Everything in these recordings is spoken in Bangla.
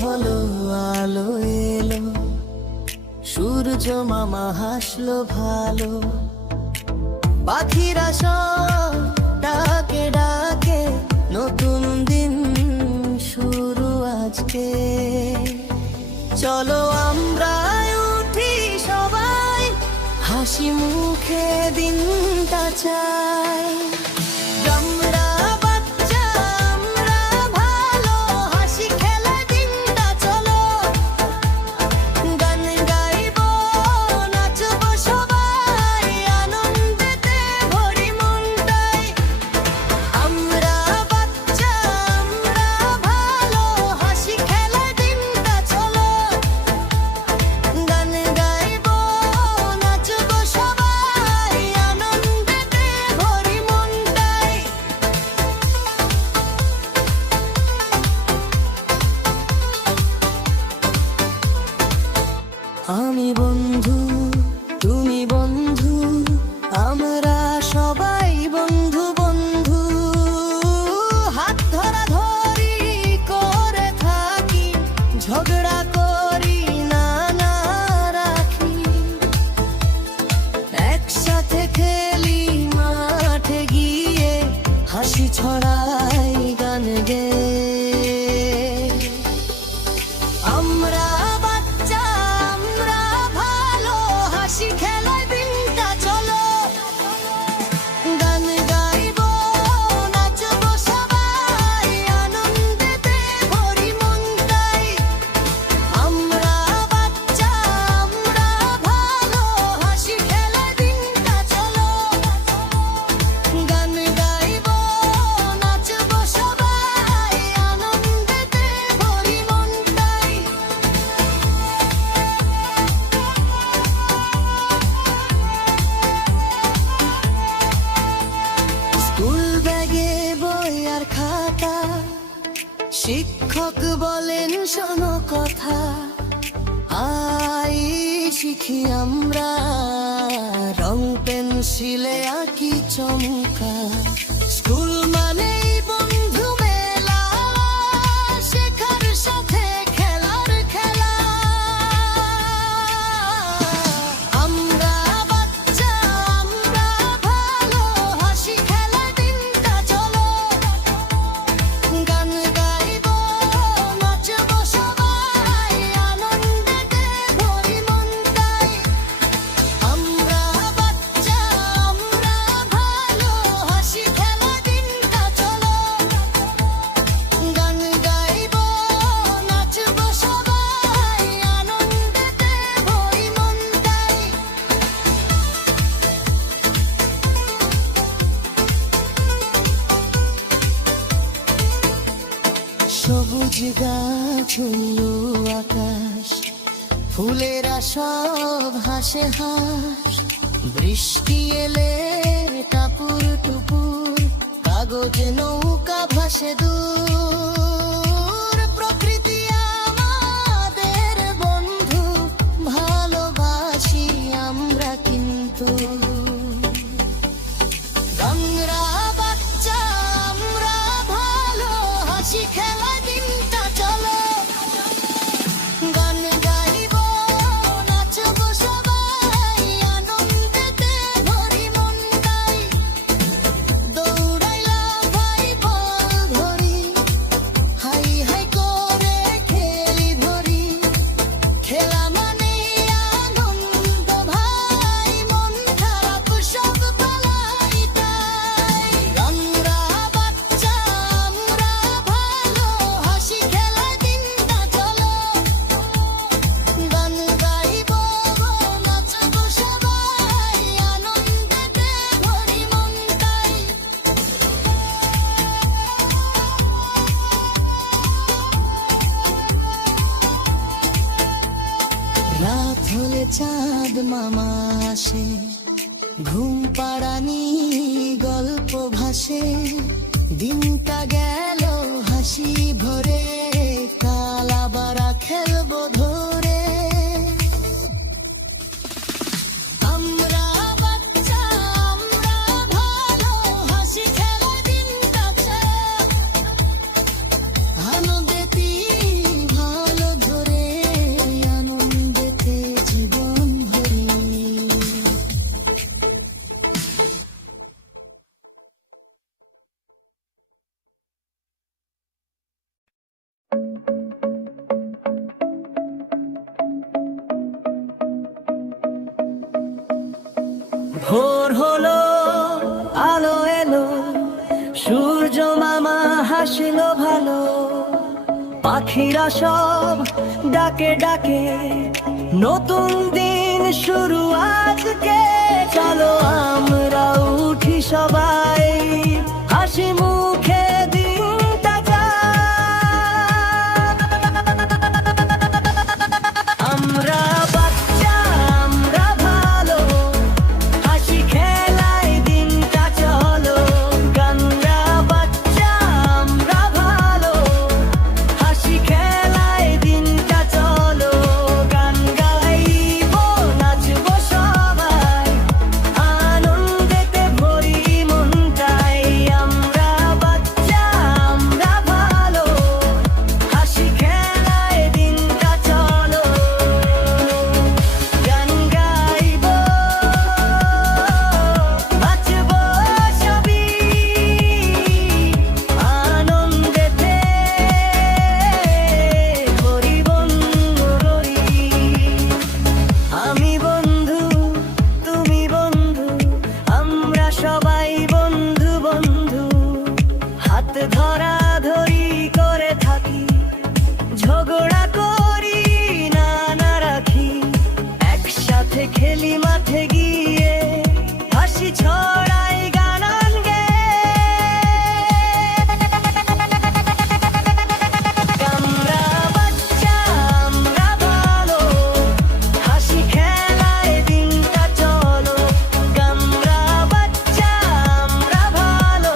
হলো আলো এলো, সূর্য মামা হাসলো ভালো, পাখিরা সব ডাকে ডাকে, নতুন দিন শুরু আজকে। চলো আমরা উঠি সবাই, হাসি মুখে দিনটা চাই। আমরা বাচ্চা আমরা ভালো, হাসি খেলা দিনটা চলো, গান গাইবো নাচবো সবাই, আনন্দেতে ভরি মনটাই। আমরা বাচ্চা আমরা ভালো, হাসি খেলা দিনটা চলো, গান গাইবো নাচবো সবাই, আনন্দেতে ভরি মনটাই। আমি বন্ধু তুমি বন্ধু, আমরা সবাই বন্ধু বন্ধু, হাত ধরা ধরি করে থাকি, ঝগড়া করি না না রাখি, একসাথে খেলি মাঠে গিয়ে, হাসি ছড়াই গান গেয়ে। আমরা বাচ্চা আমরা ভালো, হাসি খেলায় দিনটা চলো, গান গাইবো নাচবো সবাই, আনন্দেতে ভরি মনটাই। আমরা বাচ্চা আমরা ভালো, হাসি খেলায় দিনটা চলো, গান গাইবো নাচবো সবাই, আনন্দেতে ভরি মনটাই। স্কুল ব্যাগে বই আর খাতা, শিক্ষক বলেন শোনো কথা, আই শিখি আমরা, রং পেন্সিলে আঁকি চমকা। স্কুল মানেই বন্ধু মেলা, শেখার সাথে খেলার খেলা। আমরা বাচ্চা আমরা ভালো, হাসি খেলা দিনটা চলো, গান গাইবো নাচবো সবাই, আনন্দেতে ভরি মনটাই। আমরা বাচ্চা আমরা ভালো, হাসি খেলা দিনটা চলো, গান গাইবো নাচবো সবাই, আনন্দেতে ভরি মনটাই। সবুজ গাছ নীল আকাশ, ফুলেরা সব হাসে হাস, বৃষ্টি এলে টাপুর টুপুর, কাগজ নৌকা ভাসে দূর। প্রকৃতি আমাদের বন্ধু, ভালোবাসি আমরা কিন্তু। আমরা বাচ্চা আমরা ভালো, হাসি খেলা দিনটা চলো, গান গাইবো নাচবো সবাই, আনন্দেতে ভরি মনটাই। দৌড়াইলাম ভাই বল ধরি, হাই হাই করে খেলি ধরি, খেলা মানে আনন্দ ভাই, মন খারাপ সব পালাই তাই। আমরা বাচ্চা আমরা ভালো, হাসি খেলা দিনটা চলো, গান গাইবো নাচবো সবাই, আনন্দেতে ভরি মনটাই। রাত হলে চাঁদ মামা আসে, ঘুম পাড়ানি গল্প ভাসে, দিনটা গেল হাসি ভরে, কাল আবার খেলবো ধরে। আমরা বাচ্চা আমরা ভালো, হাসি খেলা দিনটা চাই, আনন্দেতে ভরি ভোর হলো, আলো এলো, সূর্য মামা হাসলো ভালো, পাখিরা সব ডাকে ডাকে, নতুন দিন শুরু আজকে। চলো আমরা উঠি সবাই, হাসি মুখে দিনটা যাক। আমরা বাচ্চা, আমরা ভালো, হাসি খেলায় দিনটা চলো। আমরা বাচ্চা, আমরা ভালো, হাসি খেলায় দিনটা চলো। গান গাইবো, নাচবো সবাই, আনন্দেতে ভরি মনটাই। আমরা বাচ্চা, আমরা ভালো, হাসি খেলায় দিনটা চলো। গান গাইবো, নাচবো সবই, আনন্দেতে ভরি বন্ধুরই। আমি বন্ধু, তুমি বন্ধু, আমরা সবাই বন্ধু বন্ধু। হাত ধরা ধরি করে থাকি, ঝগড়া করি না না রাখি, একসাথে খেলি মাঠে গিয়ে, হাসি ছড়াই গান গেয়ে। আমরা বাচ্চা, আমরা ভালো, হাসি খেলায় দিনটা চলো। আমরা বাচ্চা, আমরা ভালো,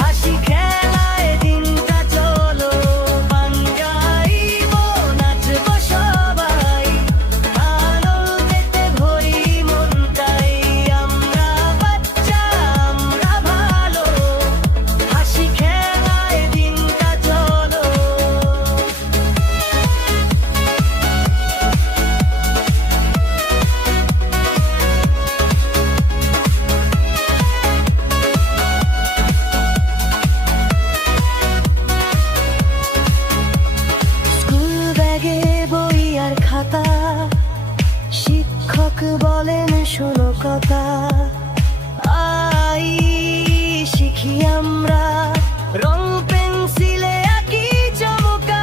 হাসি খেলায় দিনটা চলো। গান গাইবো, নাচবো সবাই, আনন্দেতে ভরি মনটাই। আমরা বাচ্চা, আমরা ভালো, হাসি খেলায় দিনটা চলো। স্কুল ব্যাগে বই আর খাতা, শিক্ষক বলেন শোনো কথা। আই শিখি আমরা, রং পেন্সিলে আঁকি চমকা।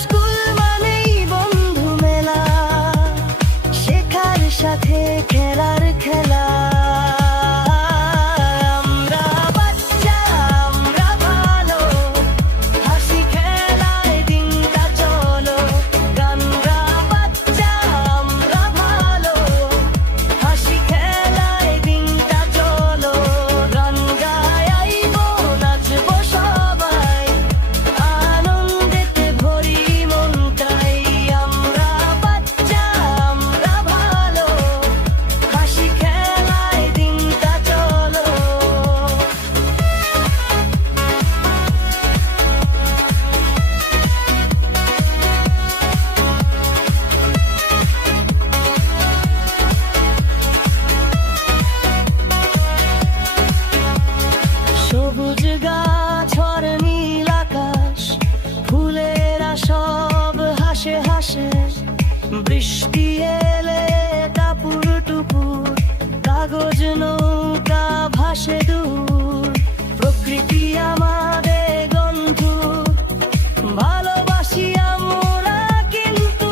স্কুল মানেই বন্ধু মেলা, শেখার সাথে খেলার খেলা। আমরা বাচ্চা, আমরা ভালো, হাসি খেলায় দিনটা চলো। আমরা বাচ্চা, আমরা ভালো, হাসি খেলায় দিনটা চলো। গান গাইবো, নাচবো সবাই, আনন্দেতে ভরি মনটাই। আমরা বাচ্চা, আমরা ভালো, হাসি খেলায় দিনটা চলো। সবুজ গাছ আর নীল আকাশ, ফুলেরা সব হাসে হাসে। বৃষ্টি এলে টাপুর টুপুর, কাগজ নৌকা ভাসে দূর। প্রকৃতি আমাদের বন্ধু, ভালোবাসি আমরা কিন্তু।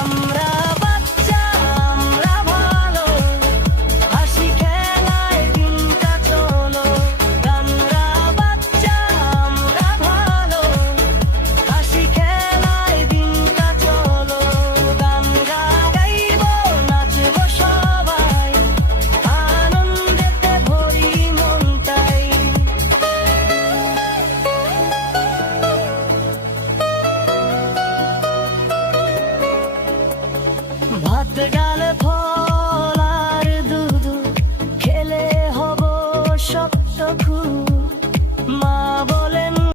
আমরা বাচ্চা, আমরা ভালো, হাসি খেলায় দিনটা চলো। আমরা বাচ্চা, আমরা ভালো, হাসি খেলায় দিনটা চলো। গান গাইবো, নাচবো সবাই, আনন্দেতে ভরি মনটাই। ভাত ডাল ফল